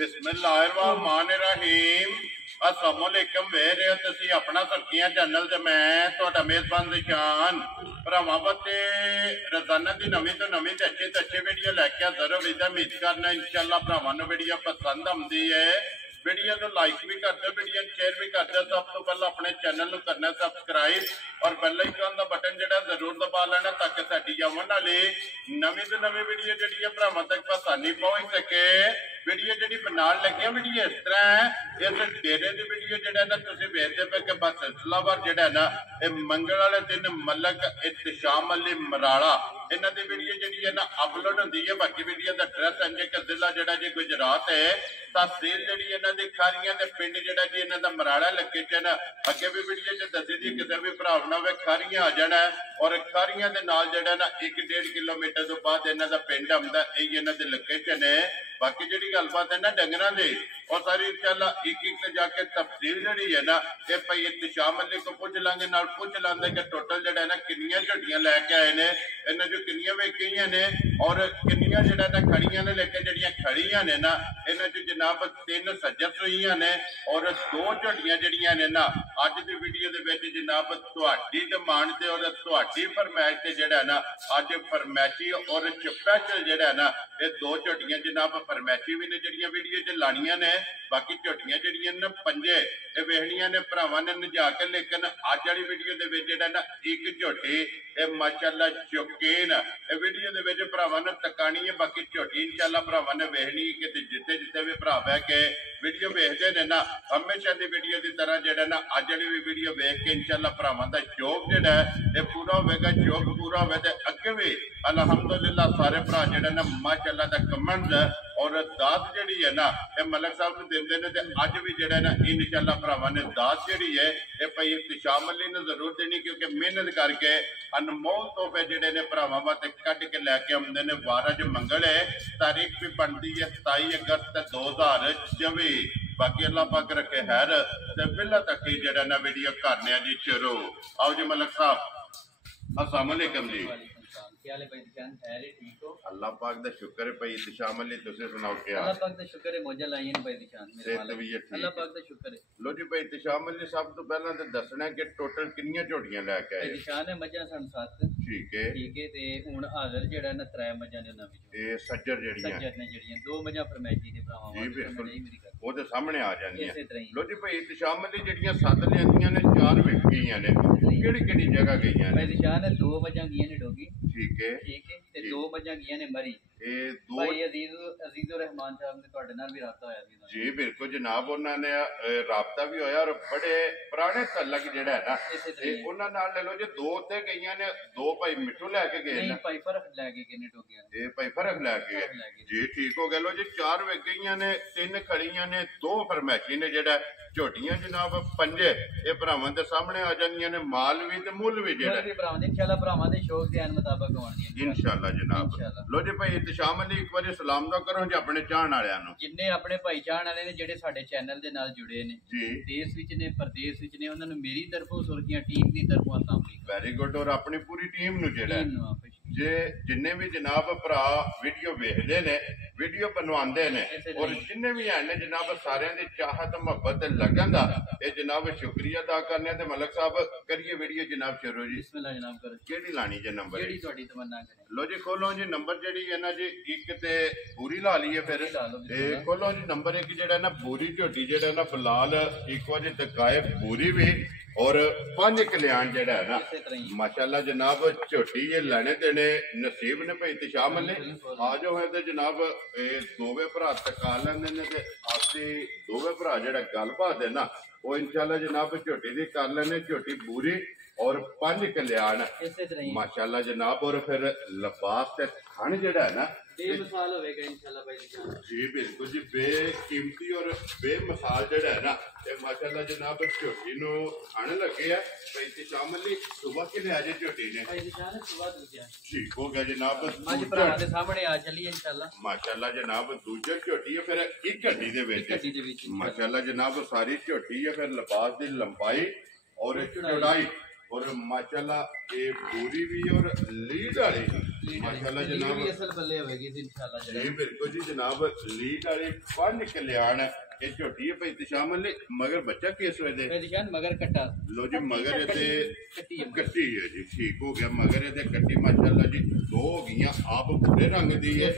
बिस्मिल्लाहिर्रहमानिर्रहीम अस्सलाम वालेकुम वेरे हो तुसी अपना सब्जियां चैनल ते मैं तुहाडा मेज़बान निशान भरावां बते रोजाना दी नवीं तो नवीं ते अच्छे वीडियो लैके हाज़र हो उम्मीद करना इंशाअल्लाह भरावां नूं वीडियो पसंद आउंदी है। वीडियो को लाइक भी कर दो, वीडियो शेयर भी कर दो। सब तो पहले अपने चैनल को करना सबसक्राइब और बेल आइकन का बटन जो जरूर दबा लेना ताकि साडी आवन वाली नवीं तो नवीं वीडियो जी भरावां तक आसानी पहुंच सके। वीडियो जी बनाने लगे वीडियो इस तरह है, इस डेरे की वीडियो जो ना तुम वेखते पे कि बस सिलसिलावार जो ना मंगल वाले दिन मलक इhtशाम अली मराड़ा इन्हों की वीडियो जी है ना अपलोड होती है। बाकी वीडियो का एड्रैस है कि जिला जो जी गुजरात है, तहसील जी इन्हों की खारियां ने पिंड जो जी इन्हों का मराड़ा लोकेशन अगे भी वीडियो च दसी थी। किसी भी भरा ना वे खारियां आ जाना और खारियां के नाल जो ना 1-1.5 किलोमीटर तो बाद इन्हों का पिंड आंदा, यही इन्हों की लोकेशन है। बाकी जी गलबात है ना डंगरा की और सारी चल एक जाके तफसील जी है ना ये भाई इhtशाम अली को पुछ लांगे, नाल पुछ लांगे कि टोटल जो ना किनियां झोटियां लैके आए ने, इन्हें जो किनियां वेखियां ने और किनियां जो ना खड़ियां ने, लेकिन जड़ियां खड़ियां ने ना इन्हें जो जनाब 3 सज्जत सुईयां ने और 2 झोटियां जड़ियां ने ना अज की वीडियो के जनाब तुहाडी डिमांड से और तुहाडी फरमाइश से जो ना अज फरमैशी और स्पैशल जो ना ये 2 झोटियां जनाब फरमैशी भी ने जड़ियां वीडियो च लानियां ने। बाकी झोटियां जड़ियां ना पंजे ये वेखनियां ने भरावां ने नजा के, लेकिन अज वाली वीडियो के ना एक झोटी ये माशाअल्लाह शौकीन ये वीडियो के भरावां ने तकानी है। बाकी झोटी इंशाअल्लाह भरावां ने वेखनी कि जिथे जिथे भी भरा बह के वीडियो वेखते हैं ना हमेशा की वीडियो की तरह जो ना अज वाली भी वीडियो वेख के इंशाअल्लाह भरावां दा शौक जो है पूरा होगा। शौक पूरा हो अगे भी अलहमदुलिल्लाह सारे भरा जो ना माशाअल्लाह दा कमेंट और दात जी है ना ये मलक साहब को देंगे ने अज भी जो ना इंशाअल्लाह भरावां ने दात जी है ये भाई इhtशाम अली ने जरूर देनी, क्योंकि मेहनत करके अनमोल तोहफे जोड़े ने भरावां वास्ते कट के लैके आते हैं। 12 मंगल है, तारीख भी बनती है 27 अगस्त 2024। बाकी अल्लाह पाक रखे हैर बिल्ला तक ही जो ना वीडियो करने जी शुरू। आओ जी मलक साहब अस्सलाम वालेकुम जी। अल्लाह पाक दा शुक्र है भाई इhtशाम अली तुसी सुनाओ क्या अल्लाह पाक दा शुक्र है मौजा लाईए ने भाई दिशान मेरे वाले अल्लाह पाक दा शुक्र है। लो जी भाई इhtशाम अली सब तो पहला तो दसना कि टोटल कितनी झोटियां लेके आए दिशान है मज्जा सन 7 ठीक है ते हुन हाजिर जेड़ा ना 3 मज्जा ने नवी ए सज्जर जेड़ियां ने जेड़ियां 2 मज्जा फरमाइशी ने भरावां जी बिल्कुल वो तो सामने आ जांदियां। लो जी भाई इhtशाम अली जेड़ियां 7 लेंदियां ने 4 विक गईयां ने केड़ी जगह गईयां ने? दिशान है 2 मज्जा गईयां ने डोगी ठीक है ते 2 मज्जा गईयां ने मरी भाई अजीजुर रहमान साहब ने तुहाडे नाल भी राबता होया सी जी बिल्कुल जनाब उन्होंने राबता भी होया और बड़े पुराने तलक जेड़ा है ना उन्हां नाल ले लो जी 2 ते गईयां ने 2 भाई मिठू लेके गए नहीं भाई फर्क लेके गए ने डोगियां ये भाई फर्क लेके गए जी ठीक हो गया। लो जी 4 विक गईयां ने 3 खड़ियां ने 2 फरमैशी ने जेड़ा झोटियां जनाब पंजे ये भरावां दे सामने आ जांदियां ने। माल भी ते मुल भी जेड़ा भरावां दे इंशाअल्लाह भरावां दे शौक दे मुताबिक होणगे इंशाअल्लाह जनाब। लो जी भाई इhtशाम अली एक बार सलाम दा करो जी अपने चाहण वालियां नु जिन्ने अपने भाई चाहण वाले ने जेड़े साडे चैनल दे नाल जुड़े ने जी देश विच ने प्रदेश विच ने उन्हां नु मेरी तरफों सुर्खियां टीम दी तरफों अस्सलाम वालेकुम वेरी गुड। और अपनी पूरी टीम नु जेड़ा जे जिन्ने भी जनाब भरा वीडियो वेखदे ने वीडियो बनवांदे ने और जिन्ने भी हैं जनाब सारियां दी चाहत मोहब्बत लगन दा ये जनाब शुक्रिया अदा करने ते मलक साहब करिए वीडियो जनाब शुरू जी। बिस्मिल्लाह जनाब करो केड़ी लानी जे नंबर केड़ी तोड़ी तमन्ना करे? लो जी खोलो जी नंबर जेड़ी है ना जी एक ते पूरी ला लीए फिर खोलो जी नंबर 1 जेड़ा ना पूरी झोटी जेड़ा ना बिलाल इको जी तकायफ पूरी भी और 5 कल्याण जेड़ा है ना माशाअल्लाह जनाब झोटी ये लेने देने नसीब ने भाई इhtशाम अली आ जाओ है ते जनाब दोवे भरा तका लेंदे ने ते आपसी दोवे भरा जेड़ा गलबात है ना वो इंशाअल्लाह जनाब झोटी दी कर लेने झोटी पूरी और 5 कल्याण माशाअल्लाह जनाब। और फिर लिबास ते खान जेड़ा है ना बेमिसाल होवेगा इंशाअल्लाह भाई जी बिल्कुल जी बेकीमती और बेमिसाल जेड़ा है ना ये माशाअल्लाह जनाब झोटी नु खाने लगे है भाई इhtशाम अली सुबह के ले आजे झोटी ने भाई दिशान सुबह दूजा ठीक हो गया जनाब आज भरा दे सामने आ चलिए इंशाअल्लाह माशाअल्लाह जनाब दूजा झोटी है फिर एक घंटी दे विच माशाअल्लाह जनाब सारी झोटी है फिर लिबास दी लंबाई और चौड़ाई और माशाअल्लाह ये पूरी भी और लीड वाली माशाल्लाह जनाब असल बल्ले होगी इंशाल्लाह जी बिल्कुल जी जनाब लीड वाले 5 कल्याण ये झोटी है भाई तशाम ले मगर बच्चा किस वे मगर कट्टा लो जी मगर ये कट्टी है जी ठीक हो गया मगर ये कट्टी माशाल्लाह जी 2 हो गई आप भूरे रंग दी है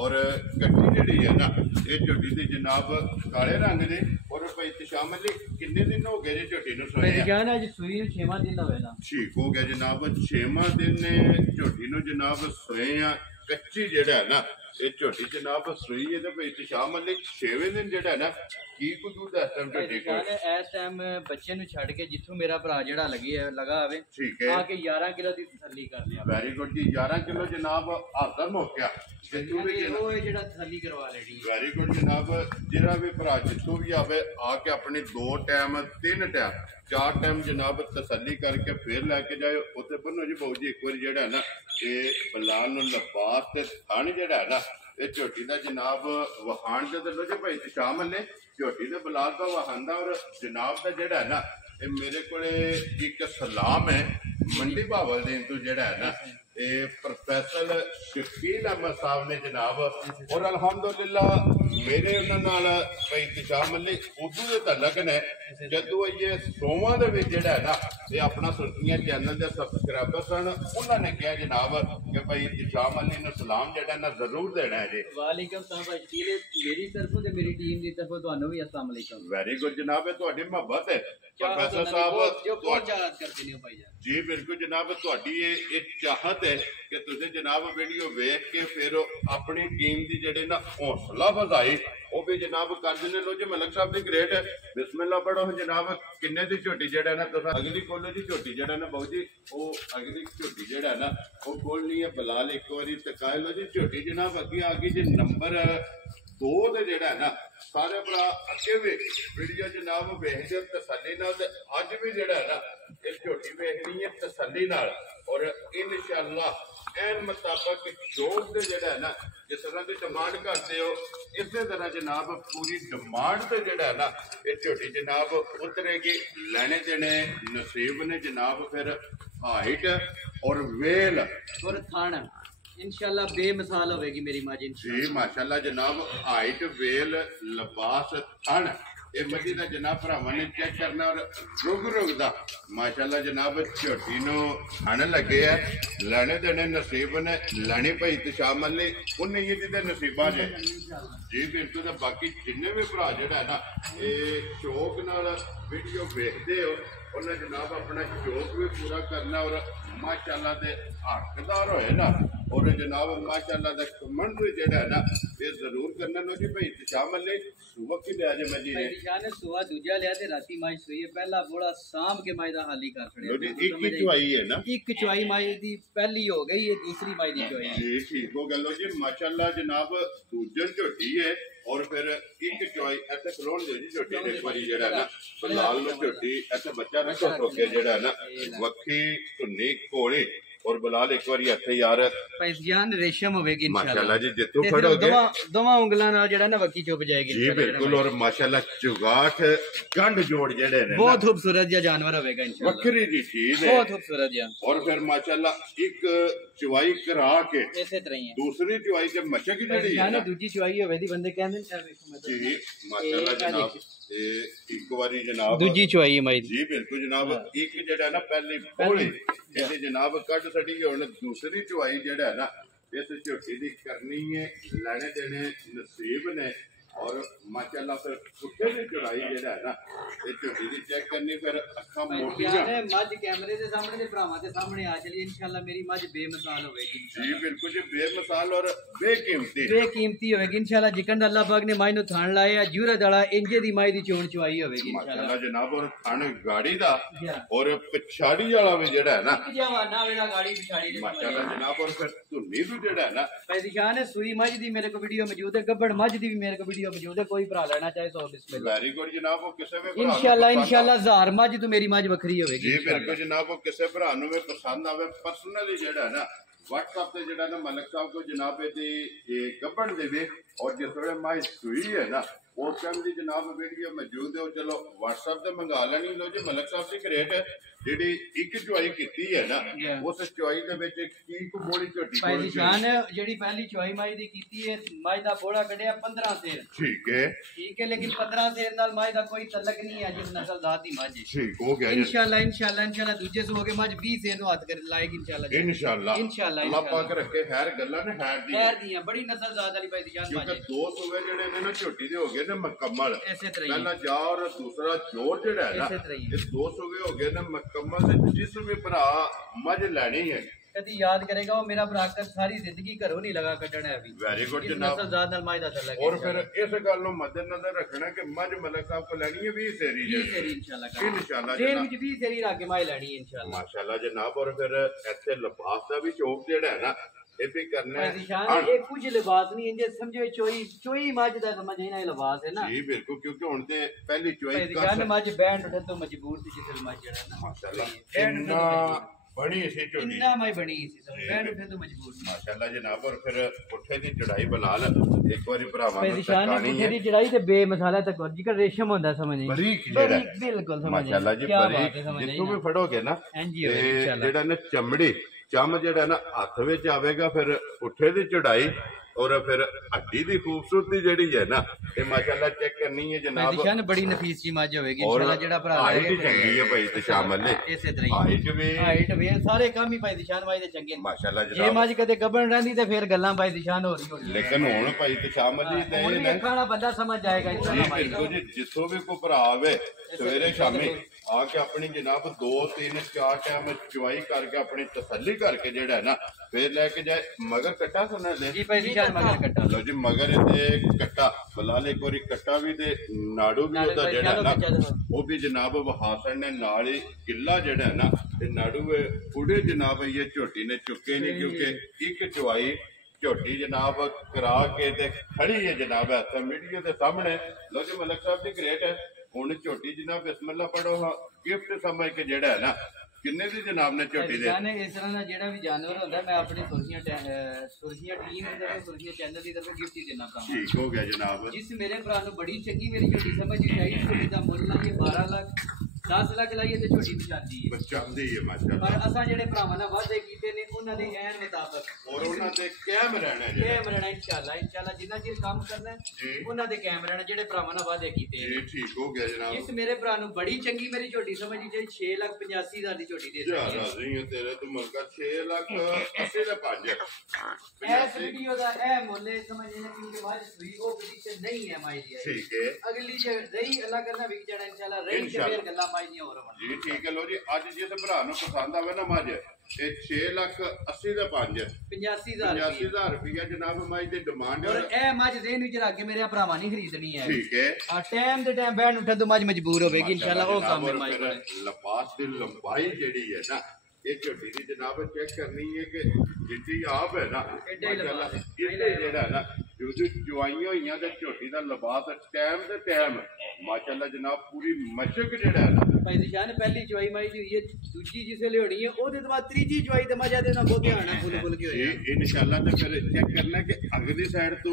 और कट्टी जी है ना ये झोटी दी जनाब काले रंग दे और भाई तशाम ले कितने दिन हो गए जी झोटी नु सोया आज सुई 6वां दिन होवे ना ठीक हो गया जनाब 6वां दिन ने झोटी नु जनाब सोए आ कच्ची जेड़ा है ना ये झोटी जनाब सुई है तो भाई तशाम ले 6वें दिन जेड़ा है ना की को दूध इस टाइम झोटी को इस टाइम बच्चे नु छड़ के जिथों मेरा भरा जेड़ा लगा आवे ठीक है आके 11 किलो दी तसल्ली कर लिया वेरी गुड जी 11 किलो जनाब हाजिर हो गया जितू भी वो जेड़ा तसल्ली करवा लेनी वेरी गुड जनाब जेड़ा भी भरा जितू भी आवे आके अपने 2 टाइम 3 टाइम 4 टाइम जनाब तसल्ली करके फिर लेके जाए उत्ते बनो जी बहु जी एक बार जेड़ा है ना ये बलाल नु लबास ते थान जेड़ा है ना ये झोटी दा जनाब वहान दे दलो जी भाई तशाम ने झोटी दे बलाल दा वहांदा और जनाब दा जेड़ा है ना ये मेरे कोले एक सलाम है मंडी भावल देन तो जेड़ा है ना ये प्रोफेसर शकील अहमद साहब ने जनाब और अल्हम्दुलिल्लाह मेरे उन्होंने भाई तशाम ने उर्दू के तलक ने जदों ये सोमा दे विच जेड़ा है ना ये अपना सुर्खियां चैनल दे सबसक्राइबर सन उन्होंने कहा जनाब कि भाई तशाम अली नु सलाम जेड़ा ना जरूर देना है जी वालेकुम सलाम भाई मेरी तरफों ते मेरी टीम दी तरफों ਤੁਹਾਨੂੰ ਵੀ अस्सलाम वालेकुम वेरी गुड जनाब ਤੁਹਾਡੀ ਮੁਹੱਬਤ ਹੈ प्रोफेसर साहब बहुत याद करते ने भाई जी बिल्कुल जनाब ਤੁਹਾਡੀ ਇਹ ਚਾਹਤ है कि ਤੁਸੀਂ जनाब वीडियो वेख के फिर अपनी टीम दी जेड़े ना हौसला अफजाई वो भी जनाब कर देने लो जी मलक साहब दी ग्रेट बिस्मिल्लाह पढ़ो जनाब किन्ने दी झोटी जेड़ा ना तुसा अगली खोलो जी झोटी जेड़ा ना बहु जी वो अगली झोटी जेड़ा ना वो खोलनी है बलाल एक बारी तकाए लो जी झोटी जनाब अगे आ गई जी नंबर 2 दे जेड़ा है ना सारे भरा अगे भी वीडियो जनाब वेखदे तसल्ली नाल ते अज भी जेड़ा है ना ये झोटी वेखनी है तसल्ली नाल और इंशाअल्लाह एन मुताबिक जोग दे जेड़ा है ना जिस तरह की डिमांड करते हो इस तरह जनाब पूरी डिमांड तो जेड़ा है ना ये झोटी जनाब उतरेगी लेने देने नसीब ने जनाब फिर हाइट और वेल और थाना इंशाल्लाह बेमिसाल होगी मेरी माँ जी माशाल्लाह जनाब हाइट वेल लिबास थन ये मजी का जनाब भरावां ने चेक करना और रुग दा माशाल्लाह जनाब झोटी नु थन लगे है लेने देने नसीब ने लेनी भाई तशाम अली उन्हें ये जिदे नसीबा ने जी बिल्कुल बाकी जिन्ने भी भरा जेड़ा है ना ये शौक नाल वीडियो वेखदे हो उन्हें जनाब अपना शौक भी पूरा करना और माशाल्लाह दे हकदार होए ना और जनाब माशाल्लाह दा कमेंट भी जेड़ा है ना ये जरूर करना लो जी भाई तशाम अली सुबह की ले आजे मजी ने ने सुबह दूजा लिया ते राती माई सोई पहला बोला शाम के माई दा हाली कर छड़े लो जी एक ही चुआई है ना एक चुआई माई दी पहली हो गई है दूसरी माई दी चुआई जी ठीक हो गया लो जी माशाल्लाह जनाब दूजन झोटी है और फिर एक चुआई ऐसे खलोन दो जी झोटी ने एक बारी जेड़ा ना बलाल नु झोटी ऐसे बच्चा ना टोके जेड़ा ना वक्खी धुन्नी कोली और बलाल एक बार हथे यार पैसियान रेशम होवेगी माशाल्लाह जी जितू खड़ोगे दोवां उंगलां नाल जेड़ा ना वक्की चुप जाएगी जी बिल्कुल और माशाल्लाह चुगाठ गंढ जोड़ जेड़े ने बहुत खूबसूरत या जानवर होवेगा इंशाल्लाह वक्री जी चीज है बहुत खूबसूरत या और फिर माशाल्लाह एक चुवाई करा के ऐसे तरह ही दूसरी चुवाई जब मशक जेड़ी है ना दूसरी चुवाई होवे दी बंदे कहंदे जी माशाल्लाह जनाब एक बारी जनाब दूजी चुआई माई जी बिल्कुल जनाब एक जेड़ा ना पहली बोली ਇਹਦੇ ਜਨਾਬ ਕੱਢ ਛੱਡੀ ਹੁਣ ਦੂਸਰੀ ਚੁਆਈ ਜਿਹੜਾ ਹੈ ਨਾ ਇਸ ਝੋਟੀ ਦੀ ਕਰਨੀ ਹੈ ਲੈਣੇ ਦੇਣੇ ਨਸੀਬ ਨੇ और माशाल्लाह फिर कुत्ते की चढ़ाई जेड़ा है ना ये झोटी दी चेक करनी फिर अखा मोटियां मज कैमरे दे सामने ते भरावां दे सामने आ चली इंशाल्लाह मेरी मज बेमिसाल होवेगी जी बिल्कुल जी बेमिसाल और बेकीमती होवेगी इंशाल्लाह जिकन अल्लाह पाक ने माई नु थान लाया जूरा दड़ा इंजे दी माई दी चोण चुआई होवेगी माशाल्लाह जनाब और थान गाड़ी दा और पिछाड़ी वाला भी जेड़ा है ना जवाना वेला गाड़ी पिछाड़ी दे माशाल्लाह जनाब और फिर धुन्नी भी जेड़ा है ना पैदी जान है सुई मज दी मेरे को वीडियो मौजूद है गब्बड़ मज दी भी मेरे को वीडियो मौजूद है कोई भरा लेना चाहे सो बिस्मिल्लाह वेरी गुड जनाब वो किसे भी इंशाल्लाह जार मज तो मेरी मज बखरी होवेगी जी बिल्कुल जनाब वो किसे भरा नु में पसंद आवे पर्सनली जेड़ा है ना व्हाट्सएप ते जेड़ा ना मलक साहब को जनाब दी ये गब्बड़ देवे और जिस वे माई सुई है ना उस टाइम की जनाब वीडियो मौजूद है चलो WhatsApp से मंगा लेनी लो जी मलक साहब की क्रेट ਜਿਹੜੀ ਇੱਕ ਚੁਆਈ ਕੀਤੀ ਹੈ ਨਾ ਉਸ ਚੁਆਈ ਦੇ ਵਿੱਚ ਕੀ ਕੋ ਬੋਲੀ ਝੋਟੀ ਭਾਈ ਨਿਸ਼ਾਨ ਜਿਹੜੀ ਪਹਿਲੀ ਚੁਆਈ ਮਾਈ ਦੀ ਕੀਤੀ ਹੈ ਮਾਈ ਦਾ ਬੋੜਾ ਕੱਢਿਆ 15 ਸੇਰ ਠੀਕ ਹੈ ਲੇਕਿਨ 15 ਸੇਰ ਨਾਲ ਮਾਈ ਦਾ ਕੋਈ ਤਲਕ ਨਹੀਂ ਹੈ ਜਿਸ ਨਸਲ ਦਾਤ ਦੀ ਮੱਝ ਠੀਕ ਹੋ ਗਿਆ ਇਨਸ਼ਾਅੱਲਾ ਦੂਜੇ ਸੂ ਹੋ ਕੇ ਮੱਝ 20 ਸੇਰ ਨੂੰ ਹੱਥ ਕਰ ਲਾਏਗੀ ਇਨਸ਼ਾਅੱਲਾ ਅੱਲਾਹ ਪਾਕ ਰੱਖੇ ਖੈਰ ਗੱਲਾਂ ਨੇ ਖੈਰ ਦੀਆਂ ਬੜੀ ਨਸਲ ਦਾਤ ਵਾਲੀ ਭਾਈ ਨਿਸ਼ਾਨ ਮੱਝ ਕਿਉਂਕਿ ਦੋ ਸੂਵੇ ਜਿਹੜੇ ਨੇ ਨਾ ਝੋਟੀ ਦੇ ਹੋ ਗਏ ਨੇ ਮੁਕੰਮਲ ਇਸੇ ਤਰ੍ਹਾਂ ਪਹਿਲਾ ਜਾ ਔਰ ਦੂਸਰਾ ਜੋੜ ਜਿਹੜਾ ਹੈ ਨਾ ਇਹ ਦੋ ਸੂਵੇ ਹੋ ਗਏ ਨੇ मुकम्मल जिस भी भरा मझ लैनी है कदी याद करेगा वो मेरा भरा कर सारी जिंदगी घरों नहीं लगा कटना है अभी वेरी गुड जनाब नसलजात नाल माई दा तलक और फिर इस गल नु मद्देनजर रखना कि मझ मलक साहब को लेनी है 20 सेरी इंशाल्लाह जेल विच 20 सेरी रख के माई लेनी है इंशाल्लाह माशाल्लाह जनाब और फिर ऐसे लिबास दा भी शौक जेड़ा है ना ਇਹ ਵੀ ਕਰਨਾ ਹੈ ਨਿਸ਼ਾਨ ਇਹ ਕੁਝ ਲਿਬਾਸ ਨਹੀਂ ਇੰਦੇ ਸਮਝੋ ਚੋਈ ਮੱਝ ਦਾ ਸਮਝ ਇਹਨਾਂ ਲਿਬਾਸ ਹੈ ਨਾ ਜੀ ਬਿਲਕੁਲ ਕਿਉਂਕਿ ਹੁਣ ਤੇ ਪਹਿਲੀ ਚੋਈ ਨਿਸ਼ਾਨ ਮੱਝ ਬੈਂਡ ਉੱਠਣ ਤੋਂ ਮਜਬੂਰ ਸੀ ਜਿਸ ਮੱਝ ਜਿਹੜਾ ਨਾ ਮਾਸ਼ਾਅੱਲਾ बड़ी सी ਝੋਟੀ ਇੰਨਾ ਮੈਂ ਬਣੀ ਸੀ ਸਭ ਬੈਂਡ ਉੱਠਣ ਤੋਂ ਮਜਬੂਰ ਸੀ ਮਾਸ਼ਾਅੱਲਾ ਜਨਾਬ ਔਰ ਫਿਰ ਪੁੱਠੇ ਦੀ ਚੜਾਈ ਬਲਾਲ ਇੱਕ ਵਾਰੀ ਭਰਾਵਾਂ ਨੂੰ ਤਕਾਣੀ ਹੈ ਪੁੱਠੇ ਦੀ ਚੜਾਈ ਤੇ ਬੇਮਸਾਲਾ ਤੱਕ ਜਿਕਰ ਰੇਸ਼ਮ ਹੁੰਦਾ ਸਮਝ ਨਹੀਂ ਬਰੀਕ ਜਿਹੜਾ ਬਿਲਕੁਲ ਸਮਝ ਮਾਸ਼ਾਅੱਲਾ ਜੀ ਬਰੀਕ ਜਿੱਥੋਂ ਵੀ ਫੜੋਗੇ ਨਾ ਜਿਹੜਾ ਨਾ ਚਮੜੀ चम जड़ा ना हथ विच आवेगा फिर पुठे दी चढ़ाई और फिर हड्डी दी खूबसूरती जेड़ी है ना ये माशाल्लाह चेक करनी है जनाब निशान बड़ी नफीस सी मझ होगी इंशाल्लाह जेड़ा भरा हाइट चंगी है भाई दिशान मल्ले इसे तरह हाइट वे सारे काम ही भाई दिशान भाई दे चंगे माशाल्लाह जनाब ये मझ कदे गबन रहंदी ते फिर गल्लां भाई दिशान हो रही होनी लेकिन हुन भाई दिशान मल्ली ते खाना बंदा समझ जाएगा इंशाल्लाह बिल्कुल जी जिथों भी कोई भरा आवे सवेरे शामी आके अपनी जनाब 2 3 4 टाइम चुवाई करके अपनी तसल्ली करके जेड़ा है ना फिर लेके जाए मगर कट्टा सुना ले जी भाई दिशान मगर कट्टा लो जी मगर ते कट्टा बलाल एक बारी कट्टा भी ते नाड़ू भी ओदा जेड़ा है ना वो भी जनाब वहासन ने नाल ही किला जेड़ा है ना ते नाड़ू पूरे जनाब ये झोटी ने चुके नहीं क्योंकि एक चुवाई झोटी जनाब करा के ते खड़ी है जनाब हथ मीडिया के सामने लो जी मलक साहब की ग्रेट है ਹੁਣ ਝੋਟੀ ਜਨਾਬ ਬਿਸਮਿਲ੍ਲਾ ਪੜੋ ਗਿਫਟ ਸਮਝ ਕੇ ਜਿਹੜਾ ਹੈ ਨਾ ਕਿੰਨੇ ਦੀ ਜਨਾਬ ਨੇ ਝੋਟੀ ਦੇ ਜਾਨੇ ਇਸ ਤਰ੍ਹਾਂ ਦਾ ਜਿਹੜਾ ਵੀ ਜਾਨਵਰ ਹੁੰਦਾ ਮੈਂ ਆਪਣੀ ਸੁਰਖੀਆਂ ਟੀਮ ਦੇ ਸੁਰਖੀਆਂ ਚੈਨਲ ਦੀ ਤਰਫੋਂ ਗਿਫਟ ਹੀ ਦੇਣਾ ਚਾਹੁੰਦਾ ਠੀਕ ਹੋ ਗਿਆ ਜਨਾਬ ਜਿਸ ਮੇਰੇ ਭਰਾ ਨੂੰ ਬੜੀ ਚੰਗੀ ਮੇਰੀ ਝੋਟੀ ਸਮਝ ਆਈ ਝੋਟੀ ਦਾ ਮੁੱਲ ਲਾਈਏ 12 ਲੱਖ 10 ਲੱਖ ਲਾਈਏ ਤੇ ਝੋਟੀ ਬਚਾਉਂਦੀ ਹੈ ਮਾਸ਼ਾਅੱਲਾ ਪਰ ਅਸਾਂ ਜਿਹੜੇ ਭਰਾਵਾਂ ਨਾਲ ਵਾਅਦੇ ਕੀਤੇ ਨੇ ਉਹਨਾਂ ਦੇ ਐਨ ਮੁਤਾਬਕ ਔਰ ਉਹਨਾਂ ਤੇ ਕਾਇਮ ਰਹਿਣਾ ਇੰਸ਼ਾਅੱਲਾ ਜਿੰਨਾ ਚਿਰ ਕੰਮ ਕਰਨਾ ਉਹਨਾਂ ਦੇ ਕਾਇਮ ਰਹਿਣਾ ਜਿਹੜੇ ਭਰਾਵਾਂ ਨਾਲ ਵਾਅਦੇ ਕੀਤੇ ਨੇ ਠੀਕ ਹੋ ਗਿਆ ਜਨਾਬ ਇਸ ਮੇਰੇ ਭਰਾ ਨੂੰ ਬੜੀ ਚੰਗੀ ਮੇਰੀ ਝੋਟੀ ਸਮਝੀ ਜਿਹੜੀ 6,85,000 ਦੀ ਝੋਟੀ ਦੇ ਸਕਦੀ ਹੈ ਰਾਜ਼ੀ ਹਾਂ ਤੇਰੇ ਤੋਂ ਮੁਲਕਾ 6,80,000 ਦਾ 5 ਇਸ ਵੀਡੀਓ ਦਾ ਇਹ ਮੁੱਲ ਸਮਝ ਲੈਣਾ ਕਿ ਮਾਝ ਸੂਈ ਉਹ ਪੋਜੀਸ਼ਨ ਨਹੀਂ ਹੈ ਮਾਈ ਦੀ ਠੀਕ ਹੈ ਅਗਲੀ ਜੇ ਰਹੀ ਅੱਲਾ ਕਰਨਾ ਵਿਕ ਜਾਣਾ ਇੰਸ਼ਾਅੱਲਾ ਰਹੀ ਤੇ ਫਿਰ ਗੱਲਾਂ जी ठीक है लो जी अज जिस भरा पसंद आवे ना मझ 6,80,000 ਦਾ 5 85,000 रुपया जनाब मझ की डिमांड और ए मझ देन विच रख के मेरे भरावां नहीं खरीदनी है ठीक है आ टाइम दे टाइम बैठ उठन तो मझ मजबूर होवेगी इंशाल्लाह वो काम है मझ लिबास दी लंबाई जेड़ी है ना ये झोटी दी जनाब चेक करनी है कि जिद्दी आप है ना माशाल्लाह इहदे जेड़ा है ना जो चुवाइयां होइयां ते झोटी दा लिबास टाइम ते टाइम माशाल्लाह जनाब पूरी मशक जेड़ा है ना भाई निशान पहली चुवाई माई दी ये दूजी जिसे लेनी है ओदे तो बाद तीजी चुवाई ते मजा देना बहुत ध्यान है फुल के होया ये इंशाल्लाह ते फिर चेक करना कि अगली साइड तो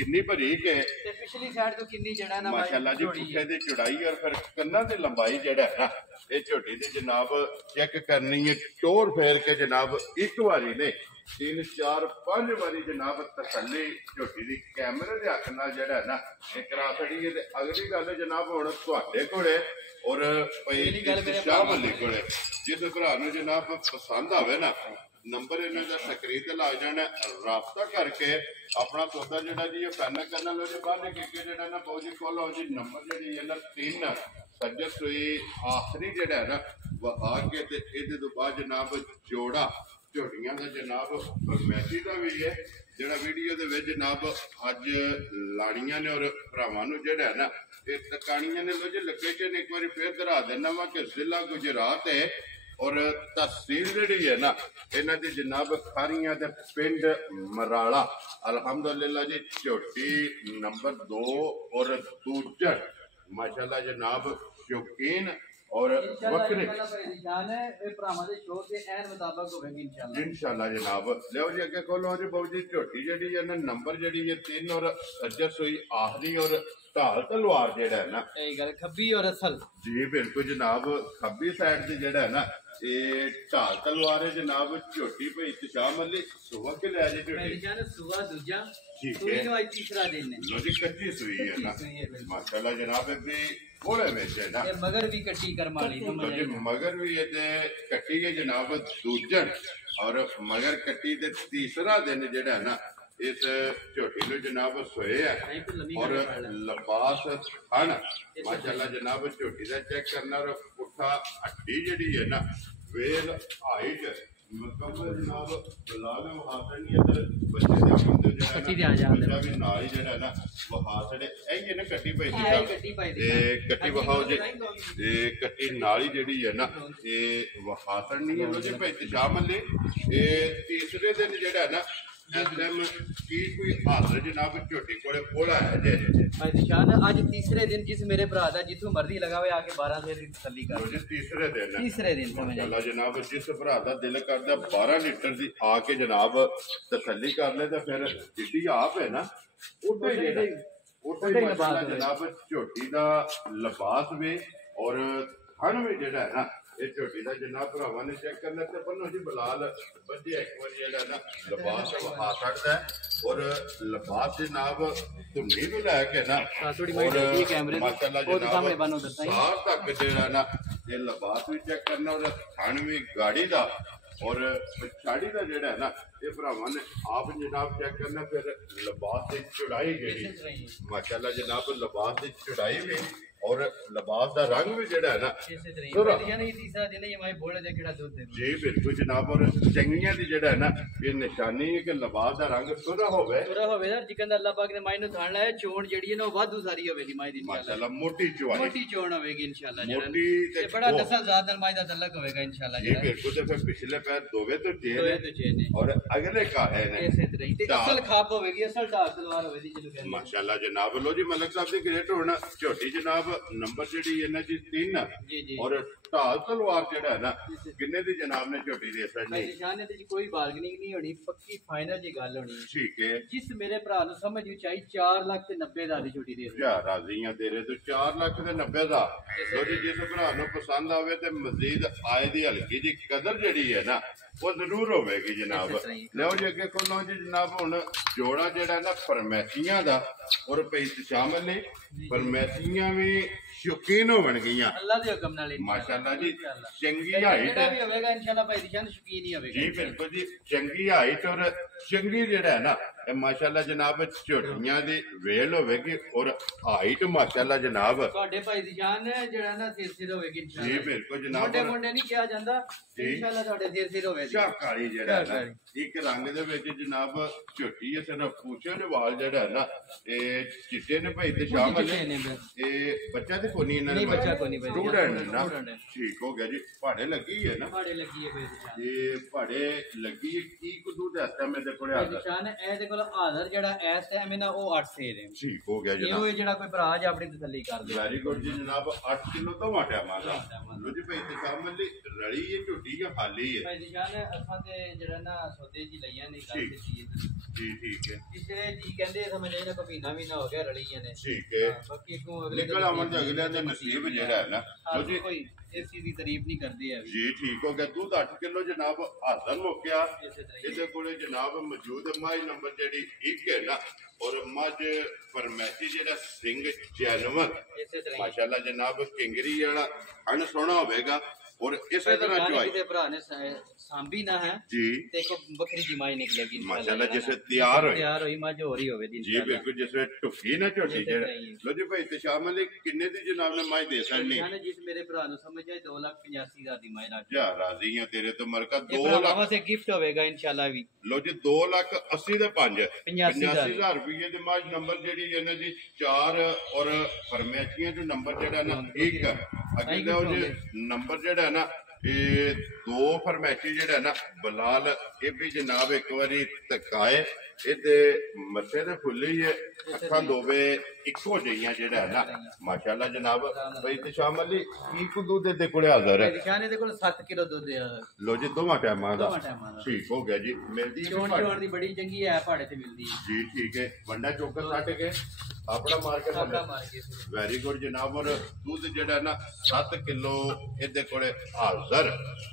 कितनी बरीक है ते पिछली साइड तो कितनी जड़ा ना माशाल्लाह जी पुठे दी चौड़ाई और फिर कन्ना दी लंबाई जेड़ा है ना ये झोटी दी जनाब चेक करनी है टोर फेर के जनाब एक बारी ने 3 4 5 बारी जनाब तसल्ली झोटी दी कैमरे दे हक नाल जेड़ा है ना ये करा छड़ी है ते अगली गल जनाब हुण तुहाडे कोले और भाई शाह मलिक कोले जिस भरा नूं जनाब पसंद आवे ना नंबर इन्हां दा स्क्रीन ते ला जाना राबता करके अपना सौदा जेड़ा जी फाइनल करना लो जी बाहर के जेड़ा ना बहुत जी कॉल हो जी नंबर जेड़ी है ना 3 सज्जत हुई आखिरी जेड़ा है ना वह आके ते इहदे तो बाद जनाब जोड़ा झोटियां दा जनाब फरमैशी दा भी है जेड़ा वीडियो दे विच जनाब अज लाड़ियां ने और भरावां नूं जेड़ा है ना ये टकाणियां ने लो जी लोकेशन एक बार फिर दोहरा देना वा कि जिला गुजरात है और तहसील जी है ना इन्हां दी जनाब खारियां दे पिंड मराला अल्हम्दुलिल्लाह जी झोटी नंबर 2 और दूजा माशाल्लाह जनाब शौकीन और वक्रे इंशाल्लाह जनाब लियो जी अगे खोलो जी बाबू जी झोटी जी है ना नंबर जी है 3 और सज्जर सुई आखिरी और ढाल तलवार जेड़ा है ना खब्बी और असल जी बिल्कुल जनाब खब्बी साइड से जेड़ा है ना ये ढाल तलवार है जनाब झोटी पे इत्तिशाम अली सुबह के ले जी झोटी सुबह दूजा ठीक है तीसरा दिन लो जी कच्ची सुई है ना माशाल्लाह जनाब भी थोड़े में है ना मगर भी कट्टी कर माली मगर भी ये कट्टी है जनाब दूजन और मगर कट्टी दे तीसरा दिन जेड़ा है ना इस झोटी नु जनाब सोए है और लबास खाना माशाल्लाह जनाब झोटी दा चेक करना और पुट्ठा हड्डी जेडी है ना वेल हाइट मुकम्मल जनाब बलाल हासन नहीं इधर बच्चे दे बंदे जेड़ा कट्टी दे आ जांदे बच्चा भी नाल ही जेड़ा ना वो हासन है ये ना कट्टी पाई दी ते कट्टी बखाओ जे ते कट्टी नाल ही जेडी है ना ये वो हासन नहीं है जी भाई शाम ले ये तीसरे दिन जेड़ा है ना आज तीसरे दिन जिस मेरे भरा दा जिथों मर्जी लगा हुए आके 12 लीटर तसल्ली कर तीसरे दिन समझ जनाब जिस भरा दा दिल करदा 12 लीटर दी आके जनाब तसल्ली कर ले ते फिर जिद्दी आप है ना उठे जनाब झोटी दा लिबास भी और थन भी जेड़ा है ना ये झोटी का जनाब भरावां ने चेक करना ते बनो जी बलाल बजे एक बार जेड़ा ना लिबास वहा सकदा है और लिबास जनाब धुंडी तो लैके ना और माशाल्लाह जनाब सार तक जेड़ा ना ये लिबास भी चेक करना और थन भी गाड़ी दा और पछाड़ी का जेड़ा है ना ये भरावां ने आप जनाब चेक करना फिर लिबास की चौड़ाई जेड़ी माशाल्लाह जनाब लिबास की चौड़ाई भी और लिबास का रंग भी जेड़ा है ना जी बिल्कुल जनाब और चंगियां दी जेड़ा है ना ये निशानी है कि लिबास का रंग सुरा होवे जिकन अल्लाह पाक ने माई नु थाना है चोण जेड़ी है ना वाधू सारी होवेगी माई दी माशाल्लाह मोटी चोण होवेगी इंशाल्लाह मोटी ते बड़ा नस्ल जात नाल माई दा तल्लक होवेगा इंशाल्लाह जी बिल्कुल ते फिर पिछले पैर दोवे तो चेन और अगले का है ना ऐसे तरह ते असल खाप होवेगी असल ढाल तलवार होवेगी जिनु कहंदे माशाल्लाह जनाब लो जी मलक साहब दी ग्रेट होना झोटी जनाब नंबर जी है ना जी 3 और ढाल तलवार जेड़ा है ना किन्ने दी जनाब ने झोटी दे सकनी निशाने ते कोई बार्गेनिंग नहीं होनी पक्की फाइनल जी गल होनी ठीक है जिस मेरे भरा नु समझ विच आई 4 लाख ते 90 हज़ार दी झोटी दे जा राजी हां तेरे तो 4 लाख ते 90 दा लो जी जिस भरा नु पसंद आवे ते मजीद आए दी हल्की जी कदर जेड़ी है ना वो जरूर होगी जनाब लो जी अगे खोलो जी जनाब हुन जोड़ा जेड़ा ना फरमैसियां दा और पैस शामिल ने फरमैसियां भी शौकीन होवन गईयां अल्लाह दे हुक्म नाल माशाल्लाह जी चंगी हाइट भी होवेगा इंशाल्लाह भाई दी शौकीन ही होवेगा जी बिल्कुल जी चंगी हाइट और चंगी जेड़ा है ना माशाल्लाह जनाब झोटियां दी वेल होवेगी और हाइट माशाल्लाह जनाब ਤੁਹਾਡੇ ਭਾਈ ਦੀ ਜਾਨ ਜਿਹੜਾ ਨਾ ਸਿਰ ਹੋਵੇਗੀ ਇੰਸ਼ਾਅੱਲਾ जी बिल्कुल जनाब ਮੁੰਡੇ ਨਹੀਂ ਕਿਹਾ ਜਾਂਦਾ इंशाल्लाह ਤੁਹਾਡੇ ਸਿਰ ਹੋਵੇਗੀ ਝਾਕਾਲੀ ਜਿਹੜਾ ਹੈ ਨਾ ਇੱਕ ਰੰਗ ਦੇ ਵਿੱਚ ਜਨਾਬ ਝੋਟੀ ਹੈ ਸਿਰਫ ਪੂਛੇ ਦੇ ਵਾਲ ਜਿਹੜਾ ਹੈ ਨਾ ਇਹ ਚਿੱਟੇ ਨੇ ਭਾਈ ਤੇ ਸ਼ਾਮ ਵਾਲੇ ਇਹ ਬੱਚਾ ਤੇ ਕੋਈ ਨਹੀਂ ਇਹਨਾਂ ਨਹੀਂ ਬੱਚਾ ਕੋਈ ਨਹੀਂ ਸਟੂਡੈਂਟ ਨਾ ਠੀਕ ਹੋ ਗਿਆ ਜੀ ਪਹਾੜੇ ਲੱਗੀ ਹੈ ਨਾ ਪਹਾੜੇ ਲੱਗੀ ਹੈ ਬੇਦਿਸ਼ਾਨ ਇਹ ਪਹਾੜੇ ਲੱਗੀ ਕੀ ਕੁਦੂ ਦਾ ਟਾਈਮ ਦੇ ਕੋਲੇ ਆਦਾ ਬੇਦਿਸ਼ਾਨ ਇਹ ਦੇ ਕੋਲ ਹਾਜ਼ਰ ਜਿਹੜਾ ਇਸ ਟਾਈਮ ਨਾ ਉਹ 8 ਸੇਰ ਹੈ ਠੀਕ ਹੋ ਗਿਆ ਜਨਾਬ ਇਹ ਜਿਹੜਾ ਕੋਈ ਭਰਾ ਜ ਆਪਣੀ ਤਸੱਲੀ ਕਰ ਦੇ ਵੈਰੀ ਗੁੱਡ ਜੀ ਜਨਾਬ 8 ਕਿਲੋ ਤੋਂ ਵਾਟਿਆ ਮਾਲਾ ਲੋ ਜੀ ਭਾਈ ਤੇ ਸ਼ਾਮ ਵਾਲੀ ਰਲੀ ਇਹ ਝੋਟੀ ਜਾਂ ਖਾਲੀ ਹੈ ਬੇਦਿਸ਼ਾਨ ਅਸਾਂ ਤੇ ਜਿਹੜਾ ਨਾ ਸੌਦੇ ਜੀ ਲਈਆਂ ਨੇ ਗੱਲ ਕੀਤੀ ਜੀ ਠੀਕ ਹੈ ਪਿਛਲੇ ਜੀ ਕਹਿੰਦੇ ਸਮਝ ਆਈ ਨਾ ਕੋਈ ਮਹੀਨਾ ਵੀ ਨਾ ਹੋ ਗਿਆ ਰਲੀਆਂ ਨੇ ਠੀਕ ਹੈ ਬਾਕੀ ਕੋ ਅਗਲੇ ਨਿਕਲ ਆਵਣ ਦੇ ਅਗਲੇ ਦਾ ਨਸੀਬ ਜਿਹੜਾ ਹੈ ਨਾ ਲੋ ਜੀ ਕੋਈ ਇਸ ਚੀਜ਼ ਦੀ ਤਾਰੀਫ ਨਹੀਂ ਕਰਦੇ ਆ ਜੀ ਠੀਕ ਹੋ ਗਿਆ ਦੁੱਧ 8 ਕਿਲੋ ਜਨਾਬ ਹਾਜ਼ਰ ਹੋ ਗਿਆ ਇਹਦੇ ਕੋਲੇ ਜਨਾਬ ਮੌਜੂਦ ਹੈ ਮਾਈ ਨੰਬਰ ਜਿਹੜੀ 1 ਹੈ ਨਾ और मज फरमैसी जेड़ा सिंह जानवर माशाल्लाह जनाब किंगरी वाला हन सोना होगा और इसी तरह चुआई भरा ने सांभी ना है जी देखो बकरी की माई निकलेगी माशाल्लाह जैसे तैयार हुई मज हो रही होवे जी बिल्कुल जैसे टुकी ना झोटी जेड़ा लो जी भाई इत्तिशाम अली किन्ने दी जनाब ने माई दे सकनी जिस मेरे भरा नु समझ आए 2,85,000 दी माई लाग जा राजी है तेरे तो मरका 2 लाख से गिफ्ट होवेगा इंशाल्लाह भी लो जी 2,80,000 दे 5 85,000 रुपये दी माज नंबर जेडी इन्हां दी 4 और फरमैसियां जो नंबर जेड़ा ना 1 अगे लो जी नंबर जेड़ा ना ये 2 फरमैसी जेड़ा ना बलाल ये भी जनाब एक बारी तकाए ਇਹਦੇ ਮੱਥੇ ਤੇ ਫੁੱਲੀ ਹੈ ਅੱਖਾਂ ਦੋਵੇਂ ਇੱਕੋ ਜਿਹੀਆਂ ਜਿਹੜਾ ਹੈ ਨਾ ਮਾਸ਼ਾਅੱਲਾ ਜਨਾਬ ਬਈ ਇਤਸ਼ਾਮ ਅਲੀ ਕੀ ਕੁ ਦੁੱਧ ਦੇ ਕੋਲੇ ਹਾਜ਼ਰ ਹੈ ਇਤਸ਼ਾਮ ਦੇ ਕੋਲ 7 ਕਿਲੋ ਦੁੱਧ ਹੈ ਲੋ ਜੀ ਦੋਵਾਂ ਟਾਈਮਾਂ ਦਾ ਠੀਕ ਹੋ ਗਿਆ ਜੀ ਮਿਲਦੀ ਚੋਣ ਦੀ ਬੜੀ ਚੰਗੀ ਹੈ ਪਹਾੜੇ ਤੇ ਮਿਲਦੀ ਹੈ ਜੀ ਠੀਕ ਹੈ ਵੰਡਾ ਚੋਕਰ ਕੱਟ ਕੇ ਆਪਣਾ ਮਾਰਕੀਟ ਵੈਰੀ ਗੁੱਡ ਜਨਾਬ ਔਰ ਦੁੱਧ ਜਿਹੜਾ ਨਾ 7 ਕਿਲੋ ਇਹਦੇ ਕੋਲੇ ਹਾਜ਼ਰ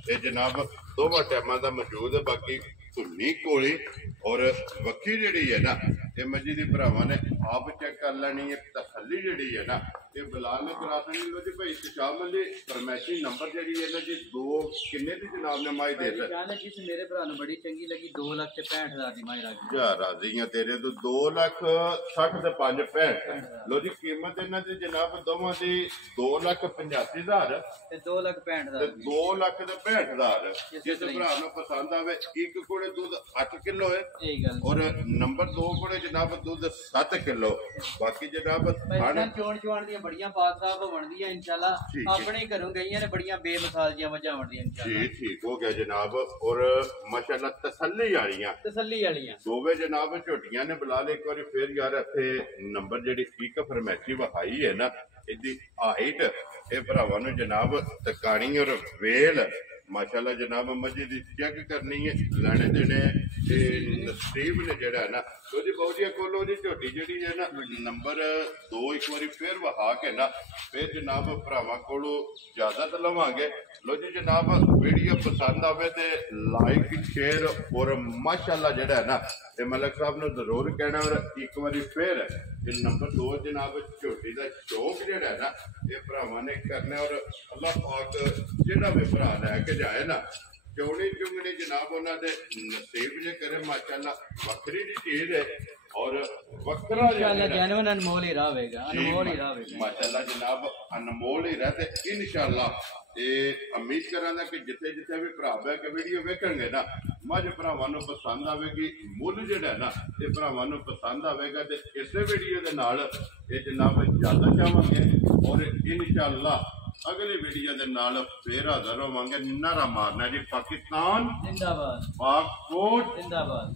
ਤੇ ਜਨਾਬ ਦੋਵਾਂ ਟਾਈਮਾਂ ਦਾ ਮੌਜੂਦ ਹੈ ਬਾਕੀ ਧੁੰਨੀ ਕੋਲੀ ਔਰ ਵੱਖੀ ਜਿਹੜੀ ਹੈ ਨਾ ਇਹ ਮੱਝੀ ਦੀ ਭਰਾਵਾਂ ਨੇ ਆਪ ਚੈੱਕ ਕਰ ਲੈਣੀ ਹੈ ਤਸੱਲੀ ਜਿਹੜੀ ਹੈ ਨਾ ਇਹ ਬਿਲਾਲ ਨੇ ਕਰਾ ਦੇਣੀ ਲੋ ਜੀ ਭਾਈ ਇਤਸ਼ਾਮ ਅਲੀ ਫਰਮੈਸ਼ੀ ਨੰਬਰ ਜਿਹੜੀ ਹੈ ਨਾ ਜੀ 2 ਕਿੰਨੇ ਦੀ ਜਨਾਬ ਨੇ ਮਾਈ ਦੇ ਦਿੱਤਾ ਜਿਸ ਮੇਰੇ ਭਰਾ ਨੂੰ ਬੜੀ ਚੰਗੀ ਲੱਗੀ 2,65,000 ਦੀ ਮਾਈ ਲੱਗੀ ਜਾ ਰਾਜ਼ੀਆਂ ਤੇਰੇ ਤੋਂ 2,60,000 ਤੇ 5,65 ਲੋ ਜੀ ਕੀਮਤ ਇਹਨਾਂ ਦੀ ਜਨਾਬ ਦੋਵਾਂ ਦੀ 2,85,000 ਤੇ 2,65,000 ਤੇ 2,65,000 ਜਿਸ ਭਰਾ ਨੂੰ ਪਸੰਦ ਆਵੇ ਇੱਕ ਕੋਲੇ ਦੁੱਧ 8 ਕਿਲੋ ਹੈ ਔਰ ਨੰਬਰ 2 ਕੋਲੇ ਜਨਾਬ ਦੁੱਧ 7 ਕਿਲੋ ਬਾਕੀ ਜਨਾਬ ਚੋਣ ਦੀਆਂ ਬੜੀਆਂ ਪਾਕ ਸਾਹਿਬ ਬਣਦੀਆਂ ਇਨਸ਼ਾਅੱਲਾ ਆਪਣੇ ਘਰੋਂ ਗਈਆਂ ਨੇ ਬੜੀਆਂ ਬੇਮਿਸਾਲ ਜੀਆਂ ਵਜਾਂ ਬਣਦੀਆਂ ਇਨਸ਼ਾਅੱਲਾ ਜੀ ਠੀਕ ਹੋ ਗਿਆ ਜਨਾਬ ਔਰ ਮਾਸ਼ਾਅੱਲਾ ਤਸੱਲੀ ਵਾਲੀਆਂ ਦੋਵੇਂ ਜਨਾਬ ਝੋਟੀਆਂ ਨੇ ਬਿਲਾਲ ਇੱਕ ਵਾਰੀ ਫੇਰ ਯਾਰ ਇੱਥੇ ਨੰਬਰ ਜਿਹੜੀ ਇੱਕ ਫਰਮੈਸ਼ੀ ਵਿਖਾਈ ਹੈ ਨਾ ਇਹਦੀ ਹਾਈਟ ਇਹ ਭਰਾਵਾਂ ਨੂੰ ਜਨਾਬ ਤਕਾਣੀ ਔਰ ਵੇਲ ਮਾਸ਼ਾਅੱਲਾ ਜਨਾਬ ਮੱਝੀ ਦੀ ਚੈੱਕ ਕਰਨੀ ਹੈ ਲੈਣੇ ਦੇਣੇ ਤੇ ਨਸੀਬ ਨੇ ਜਿਹੜਾ ਨਾ ਉਹਦੀ ਬਹੁਤੀਆਂ ਕੋਲੋਂ ਦੀ ਝੋਟੀ ਜਿਹੜੀ ਹੈ ਨਾ ਨੰਬਰ 2 ਇੱਕ ਵਾਰੀ ਫੇਰ ਵਹਾ ਕੇ ਨਾ ਫੇਰ ਜਨਾਬ ਭਰਾਵਾਂ ਕੋਲੋਂ ਜ਼ਿਆਦਾ ਤਾਂ ਲਵਾਂਗੇ ਲੋ ਜੀ ਜਨਾਬ ਵੀਡੀਓ ਪਸੰਦ ਆਵੇ ਤੇ ਲਾਈਕ ਸ਼ੇਅਰ ਔਰ ਮਾਸ਼ਾਅੱਲਾ ਜਿਹੜਾ ਹੈ ਨਾ ਇਹ ਮਲਕ ਸਾਹਿਬ ਨੂੰ ਜ਼ਰੂਰ ਕਹਿਣਾ ਔਰ ਇੱਕ ਵਾਰੀ ਫੇਰ ਇਹ ਨੰਬਰ 2 ਜਨਾਬ ਝੋਟੀ ਦਾ ਸ਼ੌਕ ਜਿਹੜਾ ਹੈ ਨਾ ਇਹ ਭਰਾਵਾਂ ਨੇ ਕਰਨਾ ਔਰ ਅੱਲਾਹ ਪਾਕ ਜਿਹੜਾ ਵੀ ਭਰਾ ਲੈ ਕੇ ਜਾਏ ਨਾ ਚੌੜੀ ਚੁੰਗੜੀ ਜਨਾਬ ਉਹਨਾਂ ਦੇ ਨਸੀਬ ਜੇ ਕਰੇ ਮਾਸ਼ਾਅੱਲਾ ਵੱਖਰੀ ਦੀ ਚੀਜ਼ ਹੈ ਔਰ ਵੱਖਰਾ ਜੈਨੂਨ ਅਨਮੋਲ ਹੀ ਰਹੇਗਾ ਮਾਸ਼ਾਅੱਲਾ ਜਨਾਬ ਅਨਮੋਲ ਹੀ ਰਹੇ ਤੇ ਇਨਸ਼ਾਅੱਲਾ ਇਹ ਉਮੀਦ ਕਰਾਂਗਾ ਕਿ ਜਿੱਥੇ ਜਿੱਥੇ ਵੀ ਭਰਾ ਬੈ ਕੇ ਵੀਡੀਓ ਵੇਖਣਗੇ ਨਾ ਮੱਝ ਭਰਾਵਾਂ ਨੂੰ ਪਸੰਦ ਆਵੇਗੀ ਮੁੱਲ ਜਿਹੜਾ ਨਾ ਇਹ ਭਰਾਵਾਂ ਨੂੰ ਪਸੰਦ ਆਵੇਗਾ ਤੇ ਇਸੇ ਵੀਡੀਓ ਦੇ ਨਾਲ ਇਹ ਜਨਾਬ ਜ਼ਿਆਦਾ ਚਾਹਾਂਗੇ ਔਰ ਇਨਸ਼ਾਅੱਲਾ ਅਗਲੀ ਵੀਡੀਓ ਦੇ ਨਾਲ ਫੇਰ ਹਾਜ਼ਰ ਹੋਵਾਂਗੇ ਨਾਰਾ ਮਾਰਨਾ ਜੀ ਪਾਕਿਸਤਾਨ ਜ਼ਿੰਦਾਬਾਦ ਪਾਕ ਕੋਟ ਜ਼ਿੰਦਾਬਾਦ।